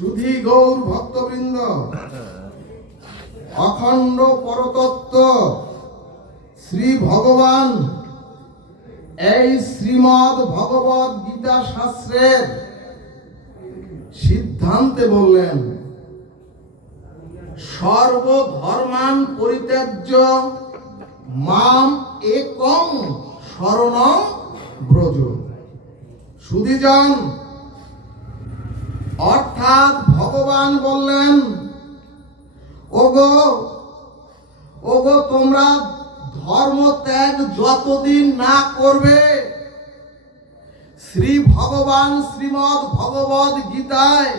সুধী গৌর ভক্তবৃন্দ, অখণ্ড পরতত্ত্ব শ্রী ভগবান এই শ্রীমদ ভগবদ গীতা শাস্ত্রের সিদ্ধান্তে বললেন, সর্বধর্মান পরিত্যাজ্য মাম একং শরণং ব্রজ। সুধীজন, অর্থাৎ ভগবান বললেন, ওগো তোমরা ধর্ম ত্যাগ যতদিন না করবে, শ্রী ভগবান শ্রীমদ ভগবদ গীতায়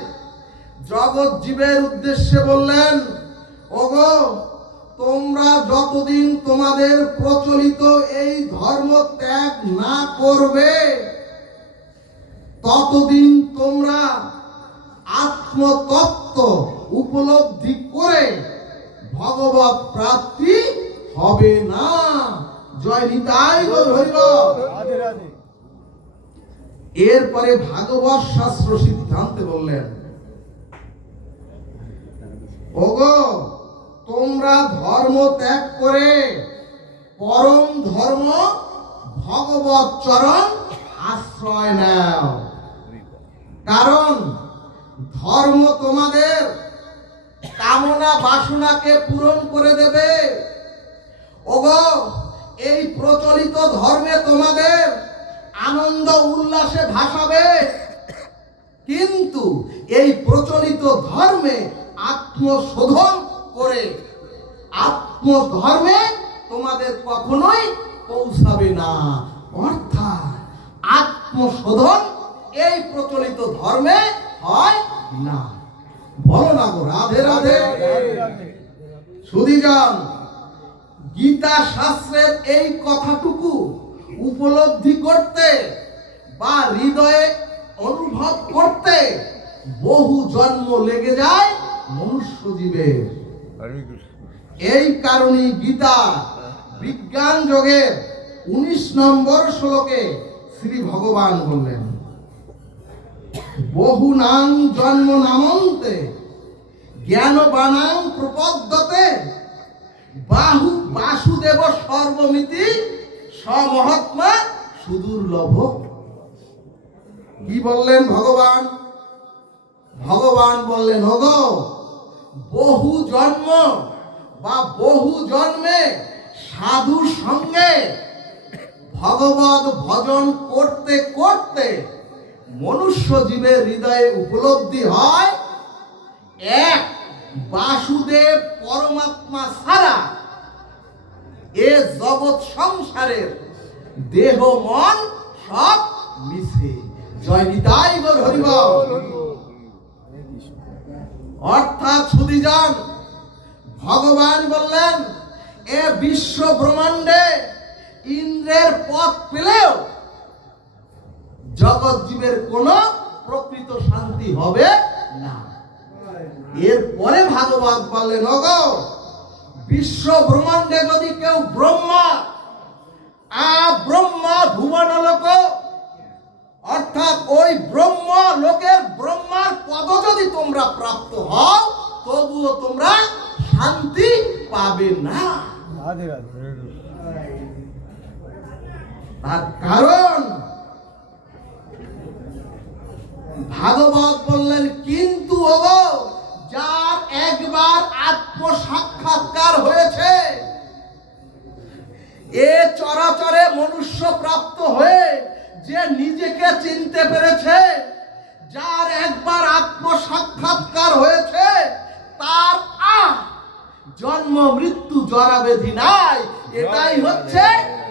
জগৎ জীবের উদ্দেশ্যে বললেন, ওগো তোমরা যতদিন তোমাদের প্রচলিত এই ধর্ম ত্যাগ না করবে, ততদিন তোমরা আত্মতত্ত্ব উপলব্ধি করে ভগবত প্রাপ্তি হবে না। জয় নিতাই গৌর হরিবল। এরপরে ভাগবত শাস্ত্র সিদ্ধান্তে বললেন, ওগো তোমরা ধর্ম ত্যাগ করে পরম ধর্ম ভগবত চরণ আশ্রয় নাও, কারণ ধর্ম তোমাদের কামনা বাসনাকে পূরণ করে দেবে। ওগো এই প্রচলিত ধর্মে তোমাদের আনন্দ উল্লাসে ভাসাবে, কিন্তু এই প্রচলিত ধর্মে আত্মশোধন করে আত্মধর্মে তোমাদের কখনোই পৌঁছাবে না। অর্থাৎ আত্মশোধন এই প্রচলিত ধর্মে হয় না। বলো না গো রাধে রাধে। সুধীজন, গীতা শাস্ত্রের এই কথাটুকু উপলব্ধি করতে বা হৃদয়ে অনুভব করতে বহু জন্ম লেগে যায় মনুষ্য জীবের। এই কারণে গীতা বিজ্ঞান যোগের 19 নম্বর শ্লোকে শ্রী ভগবান বললেন, বহু নাম জন্ম নামন্তে জ্ঞানবানাং প্রপদ্যতে বাহু বাসুদেব সর্বমিতি সমহাত্মা সুদুর্লভ। কি বললেন ভগবান? ভগবান বললেন, ওগো বহু জন্ম বা বহু জন্মে সাধুর সঙ্গে ভগবত ভজন করতে করতে মনুষ্য জীবের হৃদয়ে উপলব্ধি হয়, এক বাসুদেব পরমাত্মা ছাড়া এ জগৎ সংসারের দেহ মন সব মিছে। জয় নিতাই গৌর হরিবল। অর্থাৎ সুধীজন, ভগবান বললেন, এ বিশ্ব ব্রহ্মাণ্ডে ইন্দ্রের পথ পেলেও জগৎ জীবের কোন প্রকৃত শান্তি হবে না। এরপরে ভাগবত বললেন, ওগো বিশ্ব ব্রহ্মাণ্ডে যদি কেউ ব্রহ্মা ব্রহ্মা ভুবন লোক, অর্থাৎ ওই ব্রহ্ম লোকের ব্রহ্মার পদ যদি তোমরা প্রাপ্ত হও, তবুও তোমরা শান্তি পাবে না। তার কারণ ভাগবত বললেন, কিন্তু ওগো যার একবার আত্মসাক্ষাৎকার হয়েছে, এ চরাচরে মনুষ্য প্রাপ্ত হয়ে যে নিজেকে চিনতে পেরেছে, যার একবার আত্মসাক্ষাৎকার হয়েছে, তার জন্ম মৃত্যু জরা ব্যাধি নাই। এটাই হচ্ছে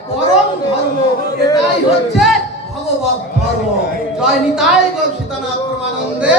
পরম ধর্ম, এটাই হচ্ছে ভগবত ধর্ম। জয় নিতাই গৌর সীতানাথ পরমানন্দে।